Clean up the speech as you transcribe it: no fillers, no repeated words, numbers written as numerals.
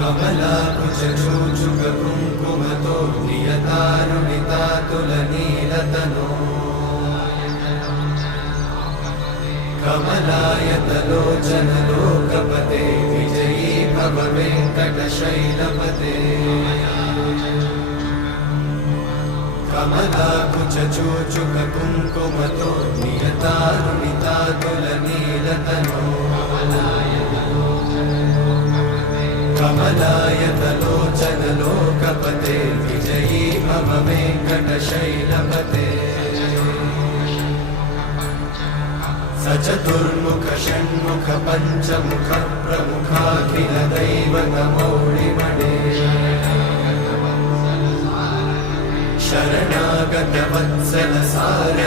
कमलाकुचूचुककुङ्कुमतो नियतारुणितातुलनीलतनो कमलायतलोचनलोकपते विजयी भव वेङ्कटशैलपते कमलाकुचूचुककुङ्कुमतो नियतारुणितातुलनीलतनो कमलायतलोचनलोकपते विजयी भव वेङ्कटशैलपते सचतुर्मुख षण्मुख पञ्चमुख प्रमुखाखिलदैवतमौलिमणे शरणागतवत्सल सार